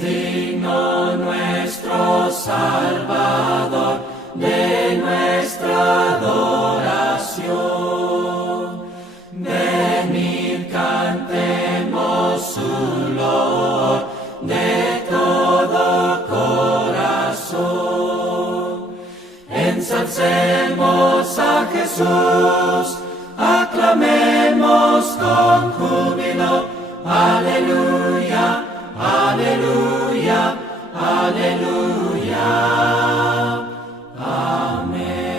digno nuestro Salvador de nuestra adoración. Venid, cantemos su loor de todo corazón. Ensalcemos a Jesús, aclamemos con júbilo. Aleluya, aleluya, aleluya. Amén.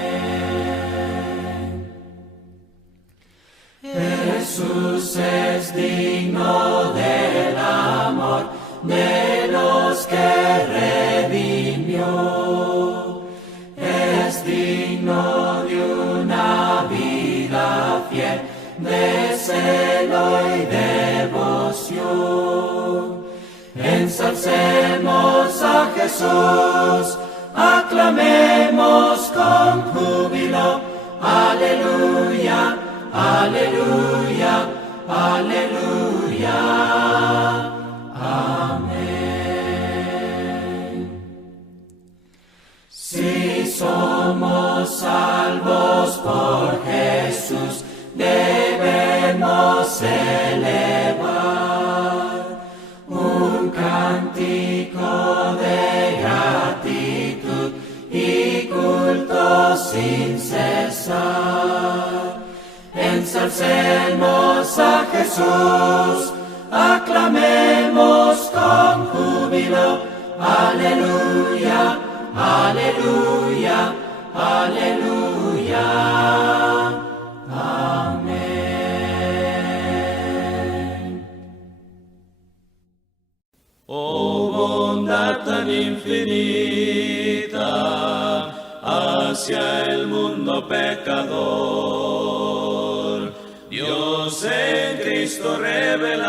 Jesús es digno del amor de los que redimió. Es digno de una vida fiel, de celo y devoción. Ensalcemos a Jesús, aclamemos con júbilo. Aleluya, aleluya, aleluya. Amén. Si somos salvos por Jesús, debemos elevar un cántico de gratitud y culto sin cesar. Ensalcemos a Jesús, aclamemos con júbilo. Aleluya, aleluya, aleluya. Amén. Oh bondad tan infinita hacia el mundo pecador, Dios en Cristo revelando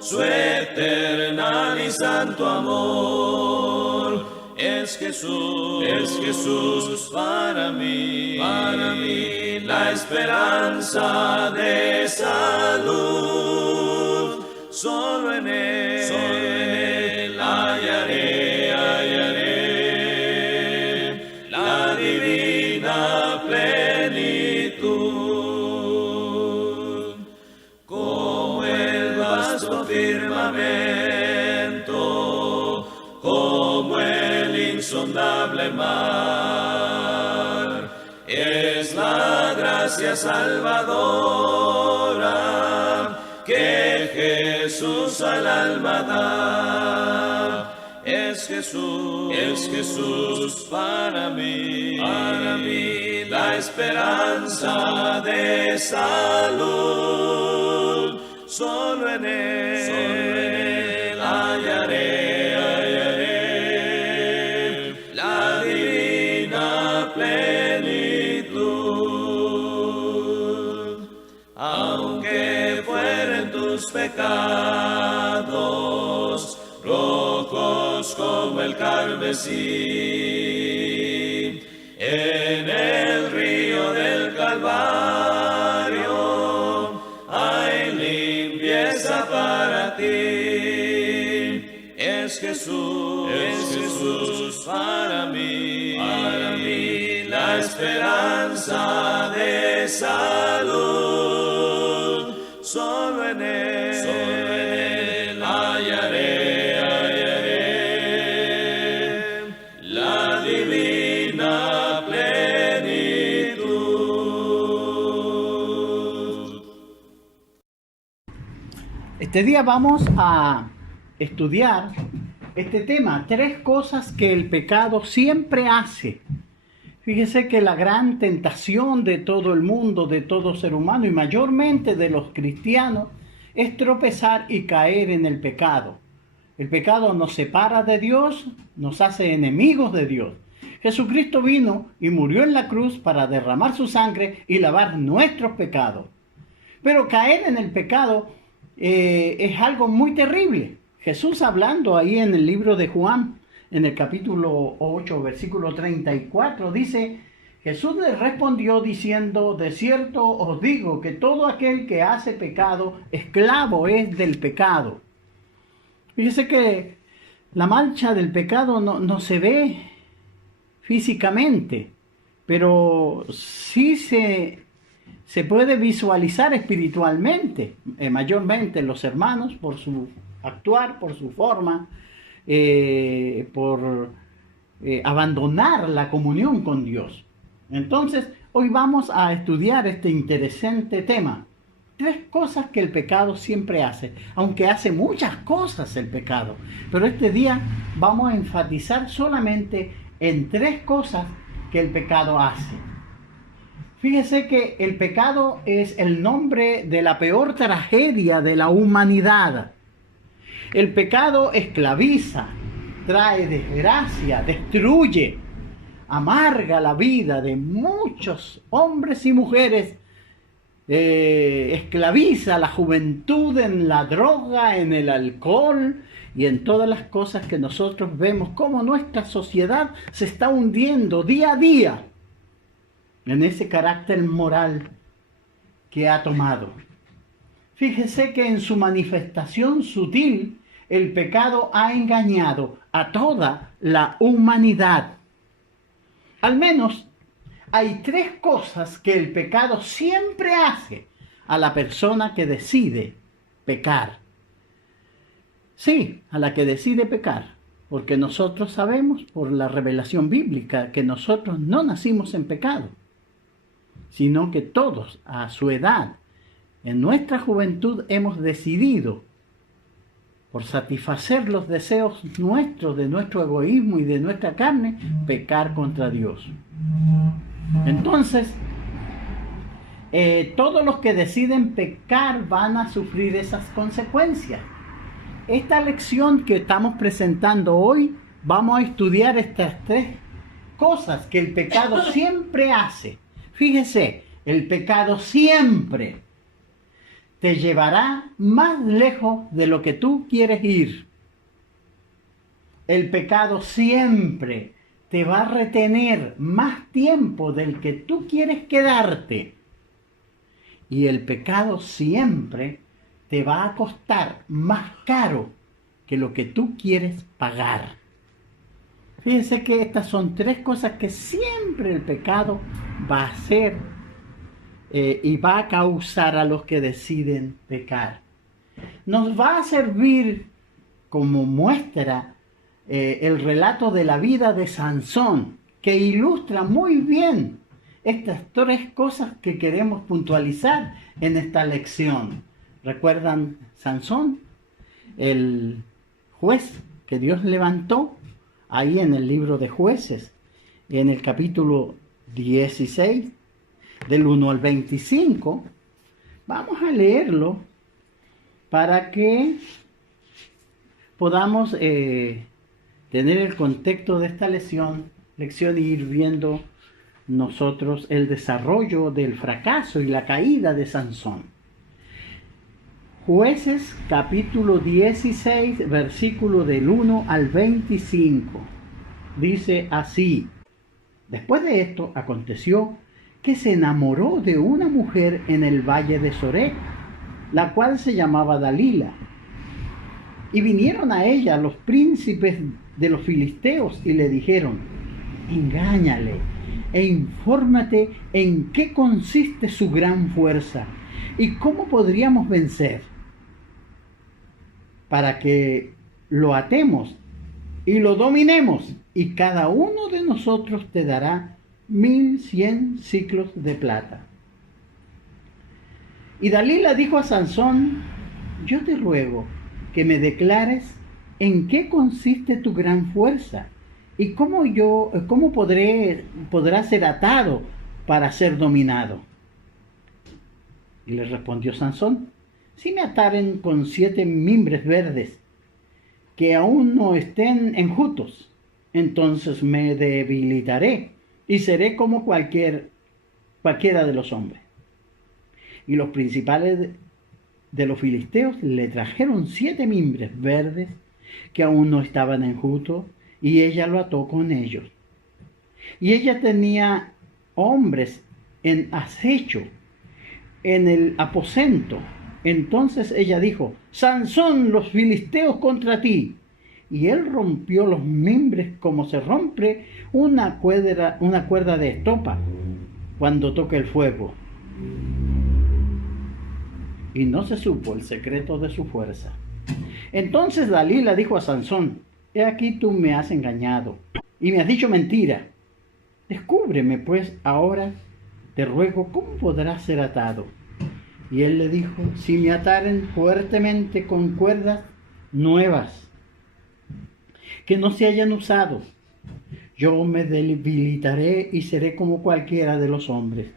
su eternal y santo amor. Es Jesús para mí la esperanza de salud. Solo en Él hallaré la divina plenitud. Como el vasto firmamento, como el insondable mar, es la gracia salvadora que Jesús al alma da. Es Jesús para mí la esperanza de salud. Solo en Él hallaré la divina plenitud. Aunque fueren tus pecados rojos como el carmesí, en el río del Calvario hay limpieza para ti. Es Jesús para mí la esperanza de salud. Solo en Él hallaré la divina plenitud. Este día vamos a estudiar este tema, 3 cosas que el pecado siempre hace. Fíjese que la gran tentación de todo el mundo, de todo ser humano y mayormente de los cristianos, es tropezar y caer en el pecado. El pecado nos separa de Dios, nos hace enemigos de Dios. Jesucristo vino y murió en la cruz para derramar su sangre y lavar nuestros pecados. Pero caer en el pecado es algo muy terrible. Jesús, hablando ahí en el libro de Juan, en el capítulo 8, versículo 34, dice: Jesús les respondió diciendo: de cierto os digo que todo aquel que hace pecado, esclavo es del pecado. Fíjese que la mancha del pecado no se ve físicamente, pero sí se puede visualizar espiritualmente, mayormente los hermanos por su actuar, por su forma, por abandonar la comunión con Dios. Entonces, hoy vamos a estudiar este interesante tema. 3 cosas que el pecado siempre hace, aunque hace muchas cosas el pecado. Pero este día vamos a enfatizar solamente en 3 cosas que el pecado hace. Fíjese que el pecado es el nombre de la peor tragedia de la humanidad. El pecado esclaviza, trae desgracia, destruye, amarga la vida de muchos hombres y mujeres, esclaviza la juventud en la droga, en el alcohol y en todas las cosas que nosotros vemos cómo nuestra sociedad se está hundiendo día a día en ese carácter moral que ha tomado. Fíjese que en su manifestación sutil el pecado ha engañado a toda la humanidad. Al menos hay 3 cosas que el pecado siempre hace a la persona que decide pecar. Sí, a la que decide pecar, porque nosotros sabemos por la revelación bíblica que nosotros no nacimos en pecado, sino que todos a su edad, en nuestra juventud, hemos decidido, por satisfacer los deseos nuestros, de nuestro egoísmo y de nuestra carne, pecar contra Dios. Entonces, todos los que deciden pecar van a sufrir esas consecuencias. Esta lección que estamos presentando hoy, vamos a estudiar estas 3 cosas que el pecado siempre hace. Fíjese, el pecado siempre te llevará más lejos de lo que tú quieres ir. El pecado siempre te va a retener más tiempo del que tú quieres quedarte. Y el pecado siempre te va a costar más caro que lo que tú quieres pagar. Fíjense que estas son 3 cosas que siempre el pecado va a hacer y va a causar a los que deciden pecar. Nos va a servir como muestra el relato de la vida de Sansón, que ilustra muy bien estas 3 cosas que queremos puntualizar en esta lección. ¿Recuerdan Sansón? El juez que Dios levantó ahí en el libro de Jueces, en el capítulo 16, del 1 al 25. Vamos a leerlo para que podamos tener el contexto de esta lección y ir viendo nosotros el desarrollo del fracaso y la caída de Sansón. Jueces capítulo 16, versículo del 1 al 25. Dice así: Después de esto aconteció que se enamoró de una mujer en el valle de Sorek, la cual se llamaba Dalila. Y vinieron a ella los príncipes de los filisteos y le dijeron: engáñale e infórmate en qué consiste su gran fuerza y cómo podríamos vencer, para que lo atemos y lo dominemos, y cada uno de nosotros te dará 1100 siclos de plata. Y Dalila dijo a Sansón: yo te ruego que me declares en qué consiste tu gran fuerza y cómo podrá ser atado para ser dominado. Y le respondió Sansón: si me ataren con 7 mimbres verdes que aún no estén enjutos, entonces me debilitaré y seré como cualquiera de los hombres. Y los principales de los filisteos le trajeron 7 mimbres verdes que aún no estaban enjutos, y ella lo ató con ellos. Y ella tenía hombres en acecho en el aposento, Entonces ella dijo: Sansón, los filisteos contra ti. Y él rompió los mimbres como se rompe una cuerda de estopa cuando toca el fuego. Y no se supo el secreto de su fuerza. Entonces Dalila dijo a Sansón: he aquí tú me has engañado y me has dicho mentira. Descúbreme pues ahora, te ruego, cómo podrás ser atado. Y él le dijo: si me ataren fuertemente con cuerdas nuevas que no se hayan usado, yo me debilitaré y seré como cualquiera de los hombres.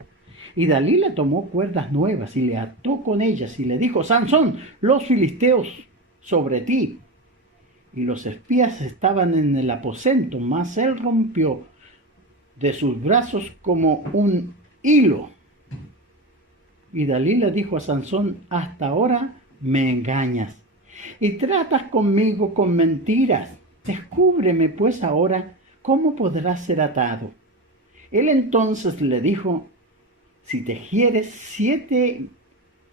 Y Dalila tomó cuerdas nuevas y le ató con ellas y le dijo: Sansón, los filisteos sobre ti. Y los espías estaban en el aposento, mas él rompió de sus brazos como un hilo. Y Dalila dijo a Sansón: hasta ahora me engañas y tratas conmigo con mentiras. Descúbreme pues ahora cómo podrás ser atado. Él entonces le dijo: si tejieres 7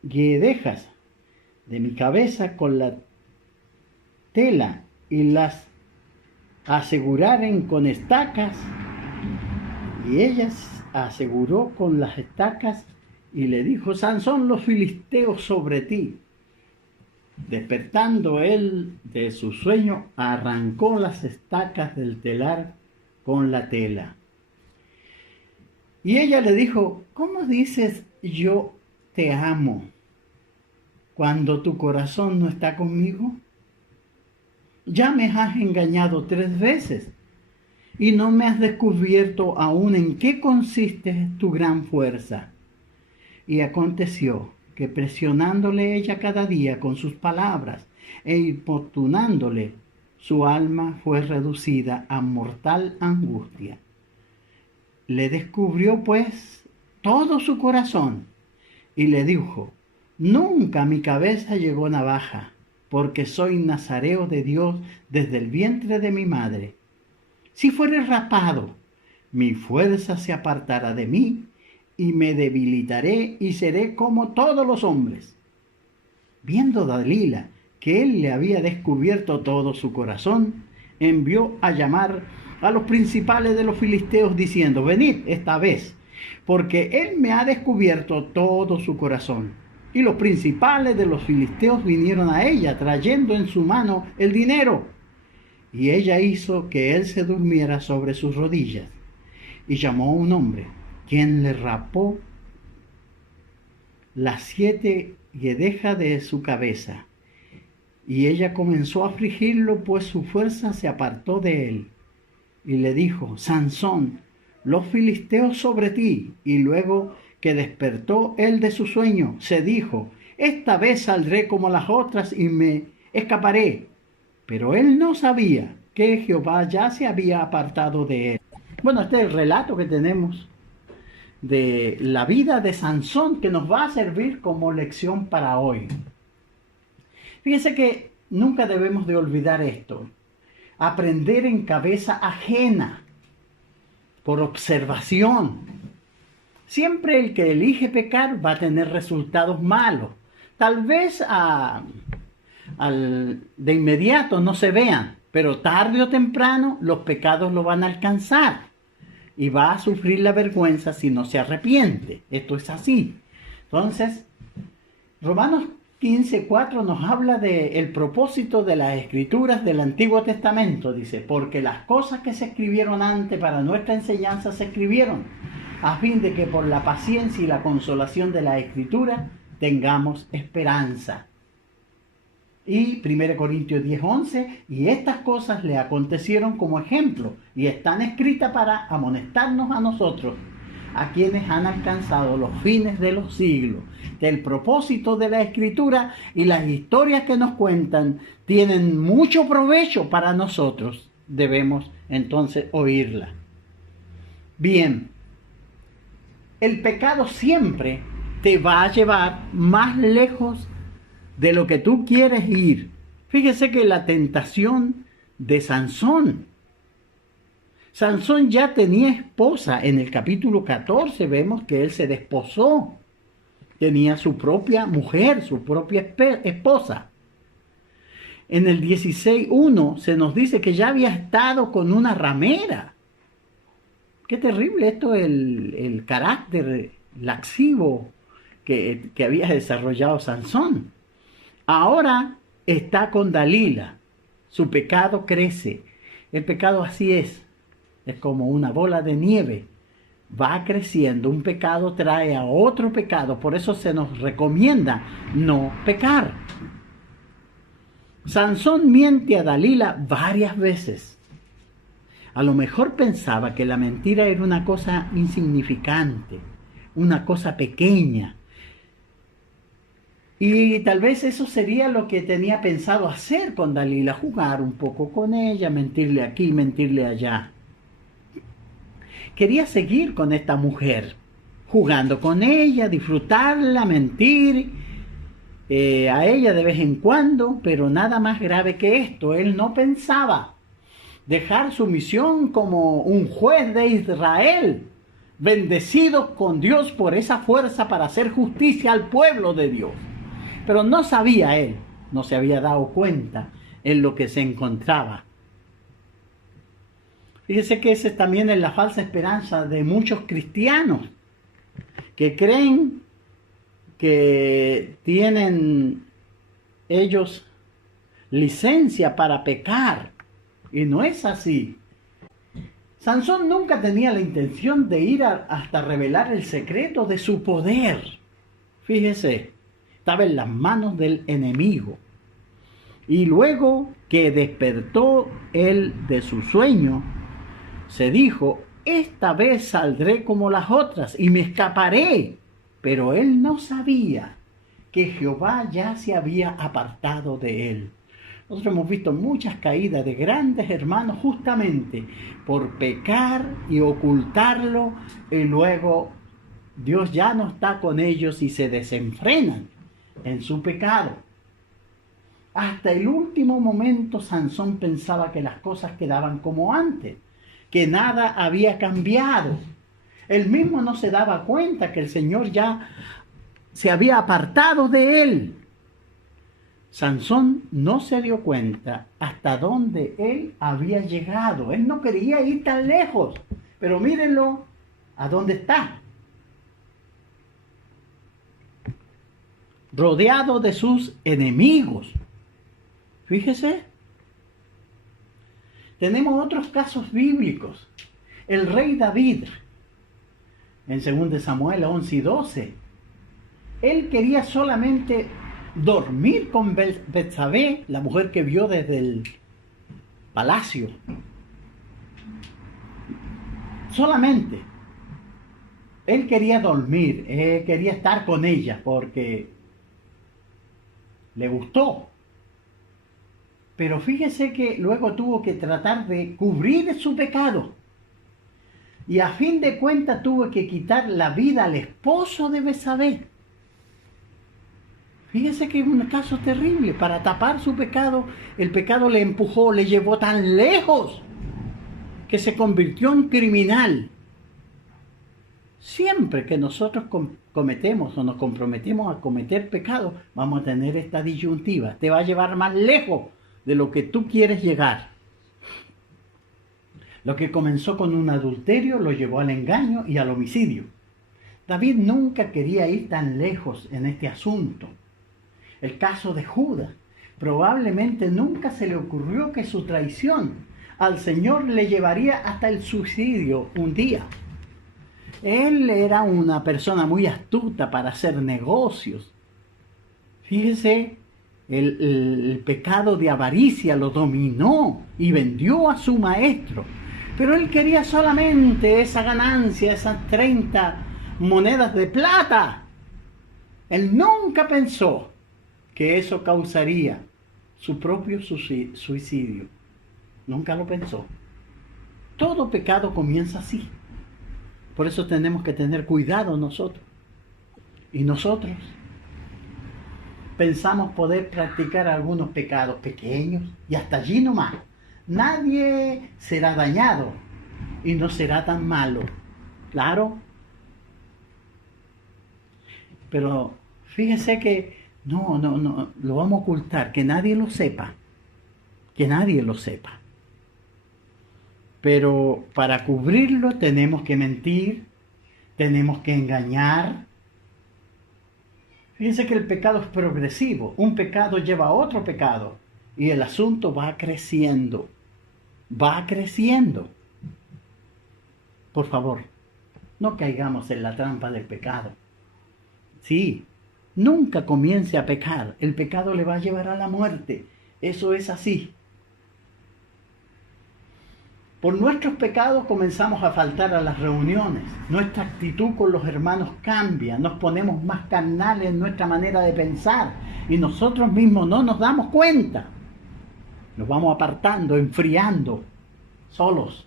guedejas de mi cabeza con la tela y las aseguraren con estacas. Y ella aseguró con las estacas y le dijo: Sansón, los filisteos sobre ti. Despertando él de su sueño, arrancó las estacas del telar con la tela. Y ella le dijo: ¿cómo dices yo te amo cuando tu corazón no está conmigo? Ya me has engañado 3 veces y no me has descubierto aún en qué consiste tu gran fuerza. Y aconteció que presionándole ella cada día con sus palabras e importunándole, su alma fue reducida a mortal angustia. Le descubrió pues todo su corazón y le dijo: nunca mi cabeza llegó navaja, porque soy nazareo de Dios desde el vientre de mi madre. Si fuere rapado, mi fuerza se apartará de mí y me debilitaré y seré como todos los hombres. Viendo Dalila que él le había descubierto todo su corazón, envió a llamar a los principales de los filisteos diciendo: venid esta vez, porque él me ha descubierto todo su corazón. Y los principales de los filisteos vinieron a ella, trayendo en su mano el dinero. Y ella hizo que él se durmiera sobre sus rodillas, y llamó a un hombre, quien le rapó las 7 guedejas de su cabeza. Y ella comenzó a afligirlo, pues su fuerza se apartó de él. Y le dijo: Sansón, los filisteos sobre ti. Y luego que despertó él de su sueño, se dijo: esta vez saldré como las otras y me escaparé. Pero él no sabía que Jehová ya se había apartado de él. Bueno, este es el relato que tenemos de la vida de Sansón, que nos va a servir como lección para hoy. Fíjense que nunca debemos de olvidar esto: aprender en cabeza ajena, por observación. Siempre el que elige pecar va a tener resultados malos. Tal vez de inmediato no se vean, pero tarde o temprano los pecados lo van a alcanzar y va a sufrir la vergüenza si no se arrepiente. Esto es así. Entonces, Romanos 15:4 nos habla del propósito de las escrituras del Antiguo Testamento. Dice: porque las cosas que se escribieron antes para nuestra enseñanza se escribieron, a fin de que por la paciencia y la consolación de la escritura tengamos esperanza. Y 1 Corintios 10:11, y estas cosas le acontecieron como ejemplo y están escritas para amonestarnos a nosotros, a quienes han alcanzado los fines de los siglos. El propósito de la escritura y las historias que nos cuentan tienen mucho provecho para nosotros. Debemos entonces oírla. Bien, el pecado siempre te va a llevar más lejos de lo que tú quieres ir. Fíjese que la tentación de Sansón. Sansón ya tenía esposa. En el capítulo 14 vemos que él se desposó. tenía su propia mujer, su propia esposa. En el 16:1 se nos dice que ya había estado con una ramera. Qué terrible esto, el carácter laxivo que había desarrollado Sansón. Ahora está con Dalila. Su pecado crece. El pecado así es como una bola de nieve. Va creciendo. Un pecado trae a otro pecado. Por eso se nos recomienda no pecar. Sansón miente a Dalila varias veces. A lo mejor pensaba que la mentira era una cosa insignificante, una cosa pequeña. Y tal vez eso sería lo que tenía pensado hacer con Dalila, jugar un poco con ella, mentirle aquí, mentirle allá. Quería seguir con esta mujer, jugando con ella, disfrutarla, mentir a ella de vez en cuando, pero nada más grave que esto. Él no pensaba dejar su misión como un juez de Israel, bendecido con Dios por esa fuerza para hacer justicia al pueblo de Dios. Pero no sabía él, no se había dado cuenta en lo que se encontraba. Fíjese que esa también es la falsa esperanza de muchos cristianos que creen que tienen ellos licencia para pecar. Y no es así. Sansón nunca tenía la intención de ir hasta revelar el secreto de su poder. Fíjese, estaba en las manos del enemigo. Y luego que despertó él de su sueño, se dijo: esta vez saldré como las otras y me escaparé. Pero él no sabía que Jehová ya se había apartado de él. Nosotros hemos visto muchas caídas de grandes hermanos justamente por pecar y ocultarlo, y luego Dios ya no está con ellos y se desenfrenan en su pecado. Hasta el último momento Sansón pensaba que las cosas quedaban como antes, que nada había cambiado. Él mismo no se daba cuenta que el Señor ya se había apartado de él. Sansón no se dio cuenta hasta dónde él había llegado. Él no quería ir tan lejos, pero mírenlo a dónde está. Rodeado de sus enemigos. Fíjese. Tenemos otros casos bíblicos. El rey David, en 2 Samuel 11:12, él quería solamente dormir con Betsabé, la mujer que vio desde el palacio. Solamente. Él quería dormir, quería estar con ella porque le gustó. Pero fíjese que luego tuvo que tratar de cubrir su pecado. Y a fin de cuentas tuvo que quitar la vida al esposo de Betsabé. Fíjese que es un caso terrible. Para tapar su pecado, el pecado le empujó, le llevó tan lejos que se convirtió en criminal. Siempre que nosotros cometemos o nos comprometemos a cometer pecado, vamos a tener esta disyuntiva. Te va a llevar más lejos de lo que tú quieres llegar. Lo que comenzó con un adulterio lo llevó al engaño y al homicidio. David nunca quería ir tan lejos en este asunto. El caso de Judas, probablemente nunca se le ocurrió que su traición al Señor le llevaría hasta el suicidio un día. Él era una persona muy astuta para hacer negocios. Fíjese, el pecado de avaricia lo dominó y vendió a su maestro. Pero él quería solamente esa ganancia, esas 30 monedas de plata. Él nunca pensó que eso causaría su propio suicidio. Nunca lo pensó. Todo pecado comienza así. Por eso tenemos que tener cuidado nosotros. Y nosotros pensamos poder practicar algunos pecados pequeños y hasta allí nomás. Nadie será dañado y no será tan malo. Claro. Pero fíjese que no, lo vamos a ocultar, que nadie lo sepa. Que nadie lo sepa. Pero para cubrirlo tenemos que mentir, tenemos que engañar. Fíjense que el pecado es progresivo. Un pecado lleva a otro pecado y el asunto va creciendo. Va creciendo. Por favor, no caigamos en la trampa del pecado. Sí, nunca comience a pecar. El pecado le va a llevar a la muerte. Eso es así. Por nuestros pecados comenzamos a faltar a las reuniones. Nuestra actitud con los hermanos cambia. Nos ponemos más carnales en nuestra manera de pensar. Y nosotros mismos no nos damos cuenta. Nos vamos apartando, enfriando, solos.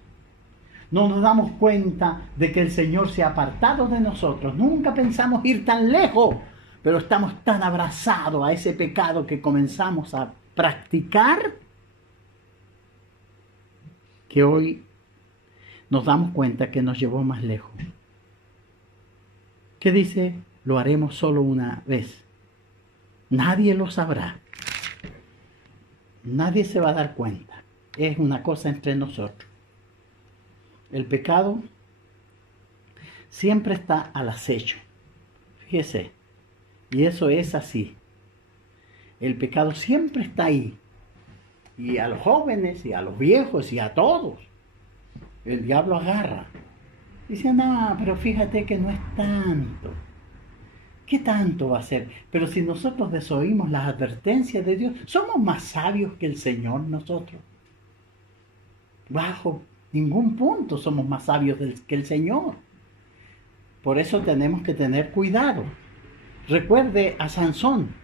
No nos damos cuenta de que el Señor se ha apartado de nosotros. Nunca pensamos ir tan lejos. Pero estamos tan abrazados a ese pecado que comenzamos a practicar, que hoy nos damos cuenta que nos llevó más lejos. ¿Qué dice? Lo haremos solo una vez. Nadie lo sabrá. Nadie se va a dar cuenta. Es una cosa entre nosotros. El pecado siempre está al acecho. Fíjese. Y eso es así. El pecado siempre está ahí. Y a los jóvenes, y a los viejos, y a todos. El diablo agarra. Dice, no, pero fíjate que no es tanto. ¿Qué tanto va a ser? Pero si nosotros desoímos las advertencias de Dios, somos más sabios que el Señor nosotros. Bajo ningún punto somos más sabios que el Señor. Por eso tenemos que tener cuidado. Recuerde a Sansón.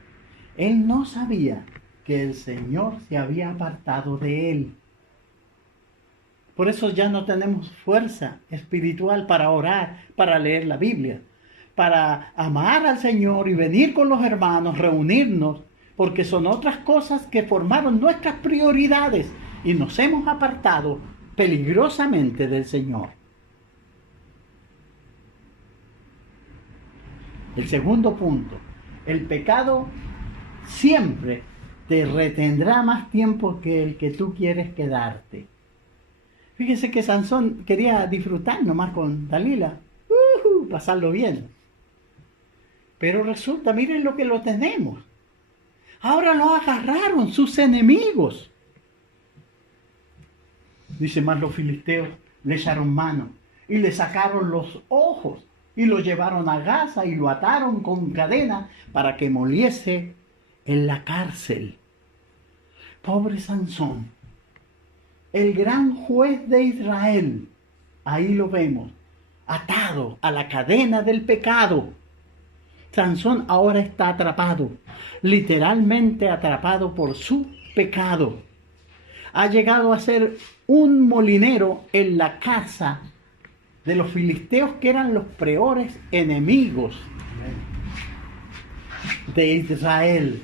Él no sabía que el Señor se había apartado de él. Por eso ya no tenemos fuerza espiritual para orar, para leer la Biblia, para amar al Señor y venir con los hermanos, reunirnos, porque son otras cosas que formaron nuestras prioridades y nos hemos apartado peligrosamente del Señor. El segundo punto, el pecado siempre te retendrá más tiempo que el que tú quieres quedarte. Fíjese que Sansón quería disfrutar nomás con Dalila, pasarlo bien. Pero resulta, miren lo que lo tenemos. Ahora lo agarraron sus enemigos. Dice más, los filisteos le echaron mano y le sacaron los ojos y lo llevaron a Gaza y lo ataron con cadena para que moliese en la cárcel. Pobre Sansón, el gran juez de Israel, ahí lo vemos, atado a la cadena del pecado. Sansón ahora está atrapado, literalmente atrapado por su pecado. Ha llegado a ser un molinero en la casa de los filisteos, que eran los peores enemigos de Israel.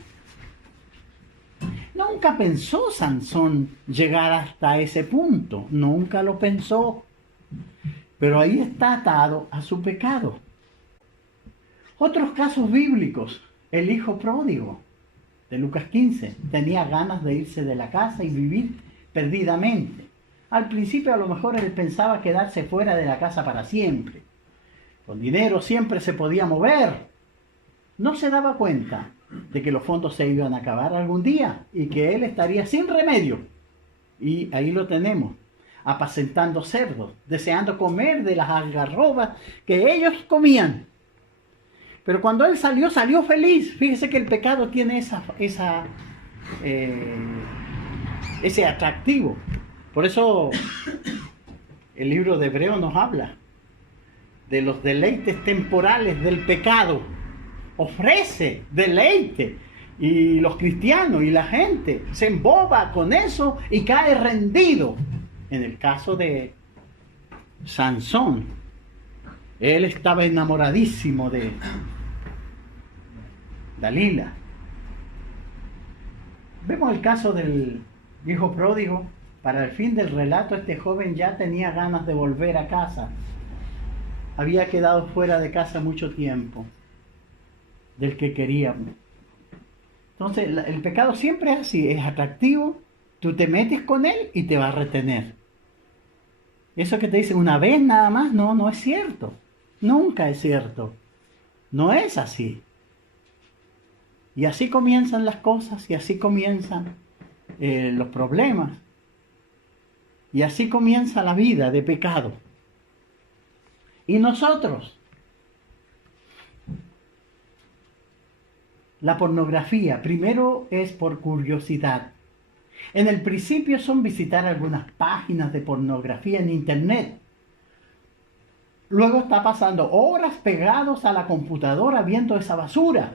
Nunca pensó Sansón llegar hasta ese punto, nunca lo pensó, pero ahí está atado a su pecado. Otros casos bíblicos, el hijo pródigo de Lucas 15, tenía ganas de irse de la casa y vivir perdidamente. Al principio a lo mejor él pensaba quedarse fuera de la casa para siempre. Con dinero siempre se podía mover. No se daba cuenta de que los fondos se iban a acabar algún día y que él estaría sin remedio. Y ahí lo tenemos, apacentando cerdos, deseando comer de las algarrobas que ellos comían. Pero cuando él salió, salió feliz. Fíjese que el pecado tiene ese atractivo. Por eso el libro de Hebreos nos habla de los deleites temporales del pecado. Ofrece deleite. Y los cristianos y la gente se emboba con eso y cae rendido. En el caso de Sansón, él estaba enamoradísimo de Dalila. Vemos el caso del hijo pródigo. Para el fin del relato, este joven ya tenía ganas de volver a casa. Había quedado fuera de casa mucho tiempo. del que queríamos. Entonces, el pecado siempre es así, es atractivo, tú te metes con él y te va a retener. Eso que te dicen una vez nada más, no es cierto. Nunca es cierto. No es así. Y así comienzan las cosas, y así comienzan los problemas. Y así comienza la vida de pecado. Y nosotros, la pornografía, primero es por curiosidad. En el principio son visitar algunas páginas de pornografía en internet. Luego está pasando horas pegados a la computadora viendo esa basura.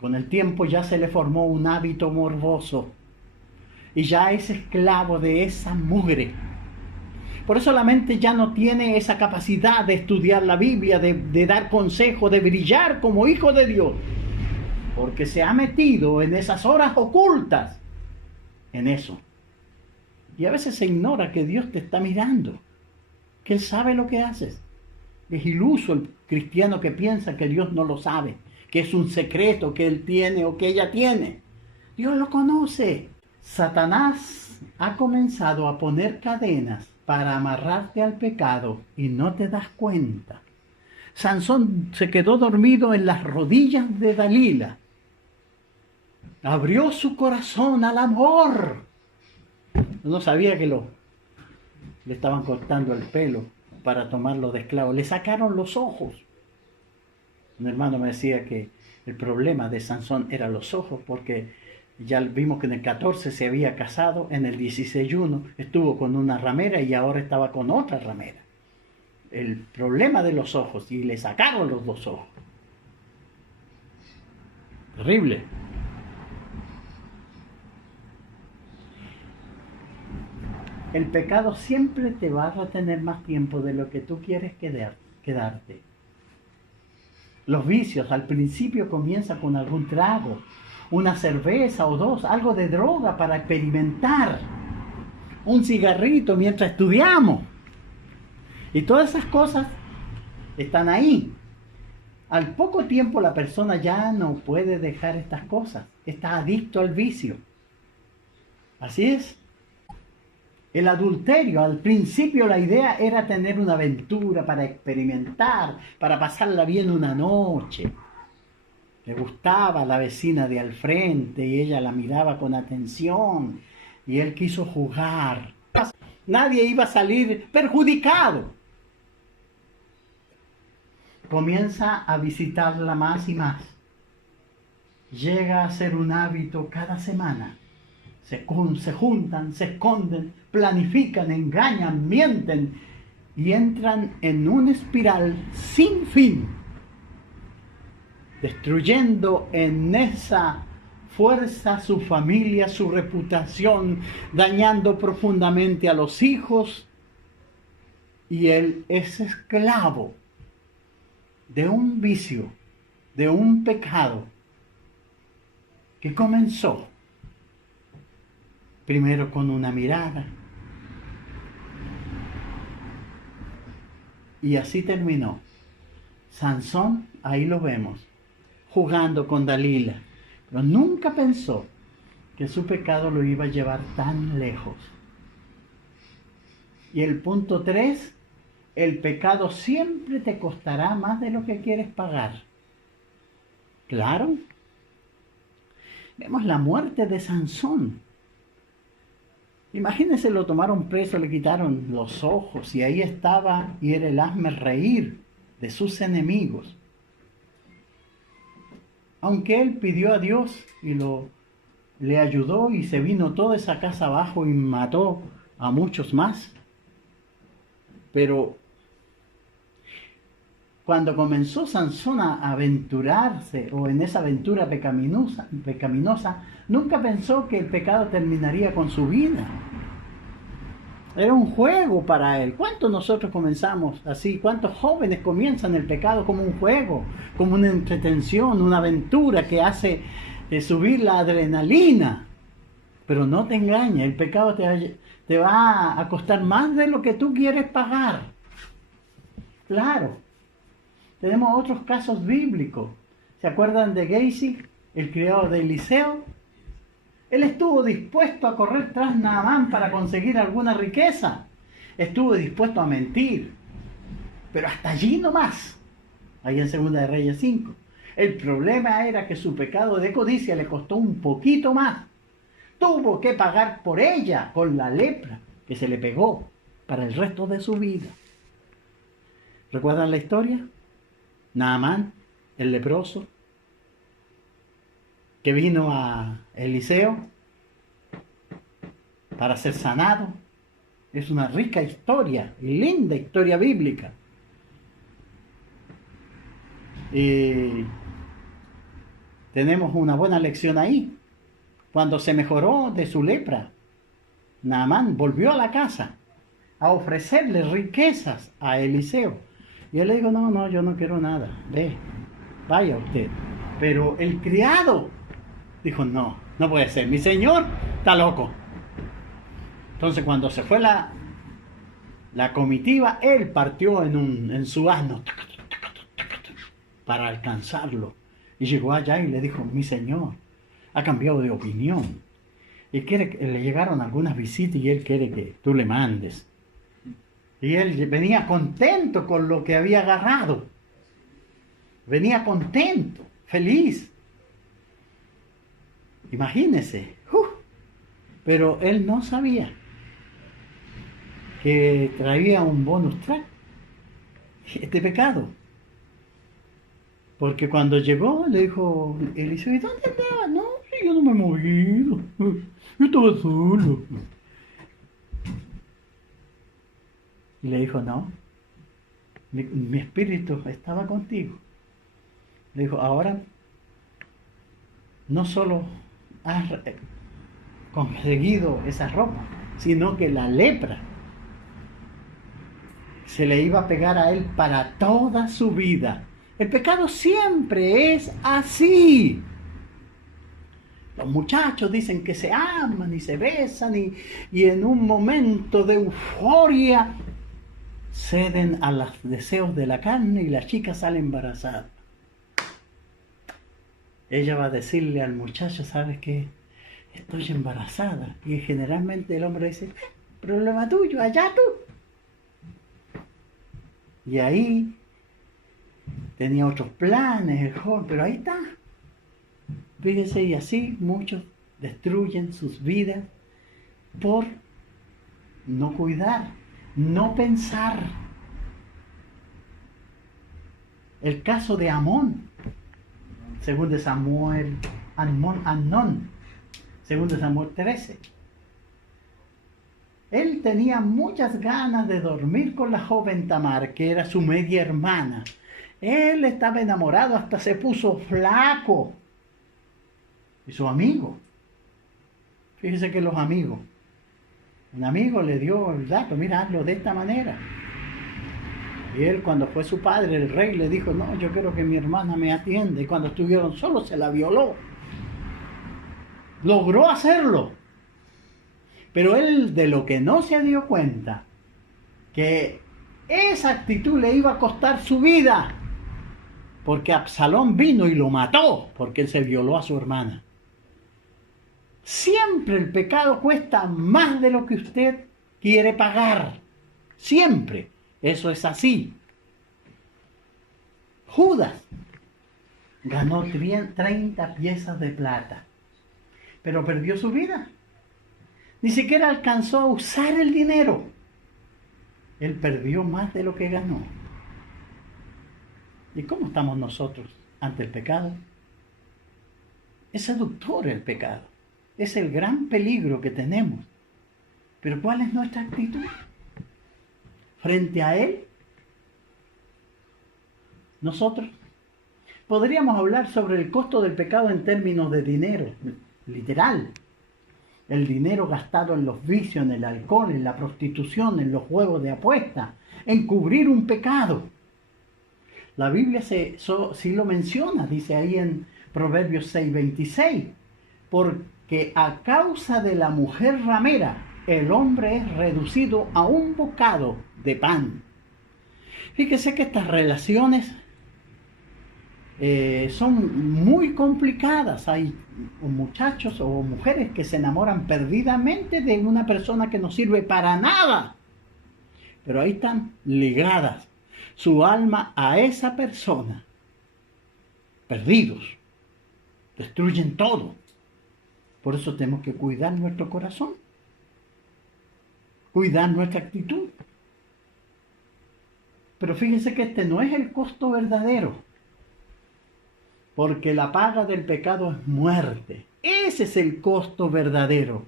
Con el tiempo ya se le formó un hábito morboso y ya es esclavo de esa mugre. Por eso la mente ya no tiene esa capacidad de estudiar la Biblia, de dar consejo, de brillar como hijo de Dios, porque se ha metido en esas horas ocultas, en eso. Y a veces se ignora que Dios te está mirando, que Él sabe lo que haces. Es iluso el cristiano que piensa que Dios no lo sabe, que es un secreto que Él tiene o que ella tiene. Dios lo conoce. Satanás ha comenzado a poner cadenas para amarrarte al pecado y no te das cuenta. Sansón se quedó dormido en las rodillas de Dalila. Abrió su corazón al amor. No sabía que le estaban cortando el pelo para tomarlo de esclavo. Le sacaron los ojos. Un hermano me decía que el problema de Sansón era los ojos, porque ya vimos que en el 14 se había casado, en el 16 estuvo con una ramera y ahora estaba con otra ramera. El problema de los ojos, y le sacaron los dos ojos. Terrible. El pecado siempre te va a retener más tiempo de lo que tú quieres quedarte. Los vicios al principio comienzan con algún trago, una cerveza o dos, algo de droga para experimentar, un cigarrito mientras estudiamos. Y todas esas cosas están ahí. Al poco tiempo la persona ya no puede dejar estas cosas, está adicto al vicio. Así es. El adulterio, al principio la idea era tener una aventura para experimentar, para pasarla bien una noche. Le gustaba la vecina de al frente y ella la miraba con atención y él quiso jugar. Nadie iba a salir perjudicado. Comienza a visitarla más y más. Llega a ser un hábito cada semana. Se juntan, se esconden, planifican, engañan, mienten y entran en una espiral sin fin, destruyendo en esa fuerza su familia, su reputación, dañando profundamente a los hijos, y él es esclavo de un vicio, de un pecado que comenzó primero con una mirada y así terminó. Sansón, ahí lo vemos, jugando con Dalila, pero nunca pensó que su pecado lo iba a llevar tan lejos. Y el punto 3, el pecado siempre te costará más de lo que quieres pagar. Claro. Vemos la muerte de Sansón. Imagínense, lo tomaron preso, le quitaron los ojos y ahí estaba y era el hazme reír de sus enemigos. Aunque él pidió a Dios y le ayudó y se vino toda esa casa abajo y mató a muchos más. Pero cuando comenzó Sansón a aventurarse o en esa aventura pecaminosa, nunca pensó que el pecado terminaría con su vida. Era un juego para él. ¿Cuántos nosotros comenzamos así? ¿Cuántos jóvenes comienzan el pecado como un juego, como una entretención, una aventura que hace subir la adrenalina? Pero no te engañes, el pecado te va a costar más de lo que tú quieres pagar. Claro. Tenemos otros casos bíblicos. ¿Se acuerdan de Gehazi, el criado de Eliseo? Él estuvo dispuesto a correr tras Naamán para conseguir alguna riqueza. Estuvo dispuesto a mentir. Pero hasta allí nomás. Ahí en 2 de Reyes 5. El problema era que su pecado de codicia le costó un poquito más. Tuvo que pagar por ella con la lepra que se le pegó para el resto de su vida. ¿Recuerdan la historia? Naamán, el leproso, que vino a Eliseo para ser sanado. Es una rica historia y linda historia bíblica. Y tenemos una buena lección ahí. Cuando se mejoró de su lepra, Naamán volvió a la casa a ofrecerle riquezas a Eliseo. Y él le dijo, no, yo no quiero nada. Vaya usted. Pero el criado dijo, no puede ser. Mi señor está loco. Entonces cuando se fue la comitiva, él partió en su asno para alcanzarlo. Y llegó allá y le dijo, mi señor ha cambiado de opinión. Y le llegaron algunas visitas y él quiere que tú le mandes. Y él venía contento con lo que había agarrado. Venía contento, feliz. Imagínese. Pero él no sabía que traía un bonus track, este pecado. Porque cuando llegó, le dijo Eliseo, ¿y dónde andaba? No, yo no me he movido. Yo estaba solo. Y le dijo, no, mi espíritu estaba contigo. Le dijo, ahora no solo has conseguido esa ropa, sino que la lepra se le iba a pegar a él para toda su vida. El pecado siempre es así. Los muchachos dicen que se aman y se besan y en un momento de euforia ceden a los deseos de la carne y la chica sale embarazada. Ella va a decirle al muchacho, ¿sabes qué? Estoy embarazada. Y generalmente el hombre dice, problema tuyo, allá tú. Y ahí tenía otros planes el joven, pero ahí está. Fíjese, y así muchos destruyen sus vidas por no cuidar, no pensar. El caso de Amón, según de Samuel, Amnón, según de Samuel 13. Él tenía muchas ganas de dormir con la joven Tamar, que era su media hermana. Él estaba enamorado, hasta se puso flaco. Y su amigo, fíjese que los amigos, un amigo le dio el dato, mira, hazlo de esta manera. Y él, cuando fue su padre, el rey, le dijo, no, yo quiero que mi hermana me atienda. Y cuando estuvieron solos, se la violó. Logró hacerlo. Pero él, de lo que no se dio cuenta, que esa actitud le iba a costar su vida. Porque Absalón vino y lo mató, porque él se violó a su hermana. Siempre el pecado cuesta más de lo que usted quiere pagar. Siempre. Eso es así. Judas ganó 30 piezas de plata, pero perdió su vida. Ni siquiera alcanzó a usar el dinero. Él perdió más de lo que ganó. ¿Y cómo estamos nosotros ante el pecado? Es seductor el pecado. Es el gran peligro que tenemos. Pero ¿cuál es nuestra actitud frente a él? Nosotros podríamos hablar sobre el costo del pecado en términos de dinero, literal. El dinero gastado en los vicios, en el alcohol, en la prostitución, en los juegos de apuesta, en cubrir un pecado. La Biblia sí lo menciona, dice ahí en Proverbios 6:26, porque a causa de la mujer ramera, el hombre es reducido a un bocado de pan. Fíjese que estas relaciones son muy complicadas. Hay muchachos o mujeres que se enamoran perdidamente de una persona que no sirve para nada, pero ahí están ligadas su alma a esa persona, perdidos, destruyen todo. Por eso tenemos que cuidar nuestro corazón, cuidar nuestra actitud. Pero fíjense que este no es el costo verdadero, porque la paga del pecado es muerte. Ese es el costo verdadero,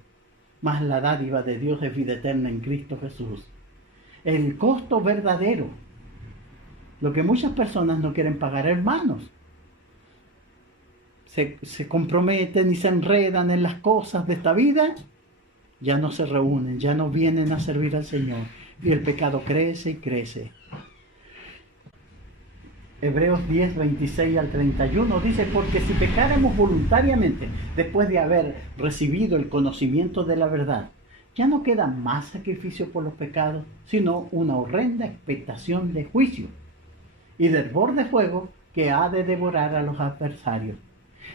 mas la dádiva de Dios es vida eterna en Cristo Jesús. El costo verdadero, lo que muchas personas no quieren pagar, hermanos. Se comprometen y se enredan en las cosas de esta vida, ya no se reúnen, ya no vienen a servir al Señor, y el pecado crece y crece. Hebreos 10, 26 al 31 dice: porque si pecáramos voluntariamente después de haber recibido el conocimiento de la verdad, ya no queda más sacrificio por los pecados, sino una horrenda expectación de juicio y de hervor de fuego que ha de devorar a los adversarios.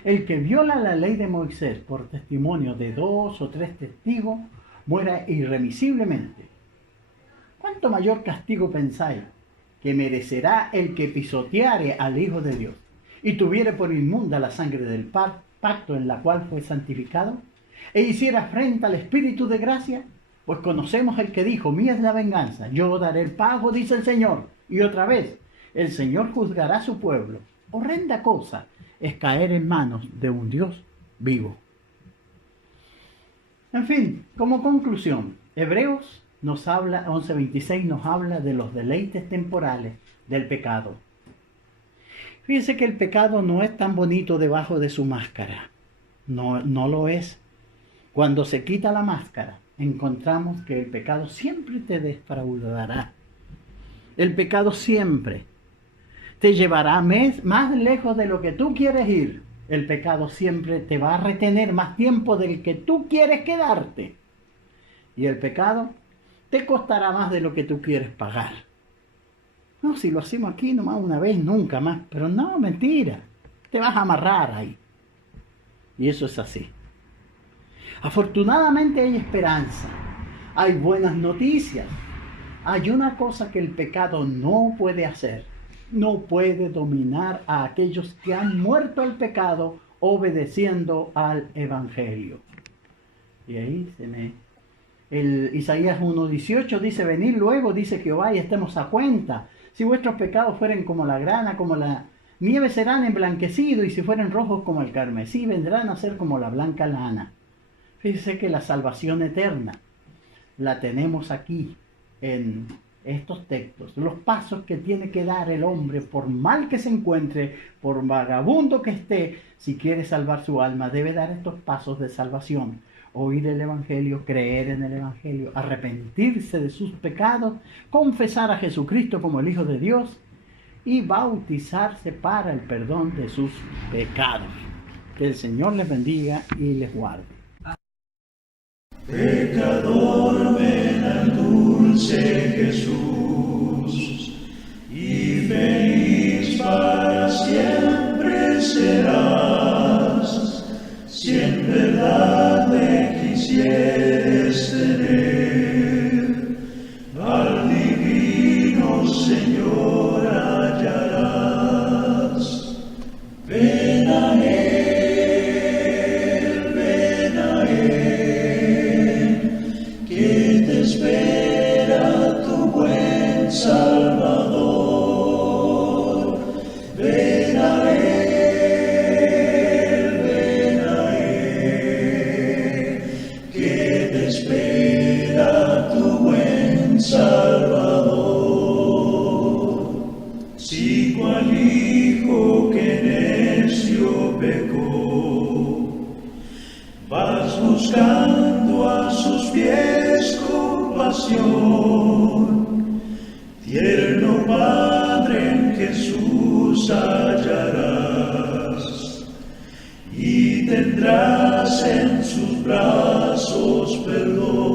El que viola la ley de Moisés por testimonio de 2 o 3 testigos muera irremisiblemente. ¿Cuánto mayor castigo pensáis que merecerá el que pisoteare al Hijo de Dios y tuviere por inmunda la sangre del pacto en la cual fue santificado, e hiciera afrenta al Espíritu de gracia? Pues conocemos el que dijo: mía es la venganza, yo daré el pago, dice el Señor. Y otra vez, el Señor juzgará a su pueblo. Horrenda cosa es caer en manos de un Dios vivo. En fin, como conclusión, Hebreos nos habla, 11:26 nos habla de los deleites temporales del pecado. Fíjense que el pecado no es tan bonito debajo de su máscara. No lo es. Cuando se quita la máscara, encontramos que el pecado siempre te defraudará. El pecado siempre te llevará más lejos de lo que tú quieres ir. El pecado siempre te va a retener más tiempo del que tú quieres quedarte. Y el pecado te costará más de lo que tú quieres pagar. No, si lo hacemos aquí nomás una vez, nunca más. Pero no, mentira. Te vas a amarrar ahí. Y eso es así. Afortunadamente hay esperanza. Hay buenas noticias. Hay una cosa que el pecado no puede hacer. No puede dominar a aquellos que han muerto al pecado obedeciendo al Evangelio. Y ahí Isaías 1:18 dice: venid luego, dice Jehová, y estemos a cuenta. Si vuestros pecados fueren como la grana, como la nieve, serán emblanquecidos, y si fueren rojos como el carmesí, vendrán a ser como la blanca lana. Fíjese que la salvación eterna la tenemos aquí en estos textos. Los pasos que tiene que dar el hombre, por mal que se encuentre, por vagabundo que esté, si quiere salvar su alma, debe dar estos pasos de salvación: oír el Evangelio, creer en el Evangelio, arrepentirse de sus pecados, confesar a Jesucristo como el Hijo de Dios y bautizarse para el perdón de sus pecados. Que el Señor les bendiga y les guarde. Pecador, ven al dulce Jesús, y feliz para siempre serás, si en verdad me quisieres tener. Al divino Señor hallarás. Ven a espera tu buen Salvador. Ven a Él, que te espera tu buen Salvador. Si cual hijo que necio pecó, vas buscando a sus pies compasión, tierno Padre, en Jesús hallarás, y tendrás en sus brazos perdón.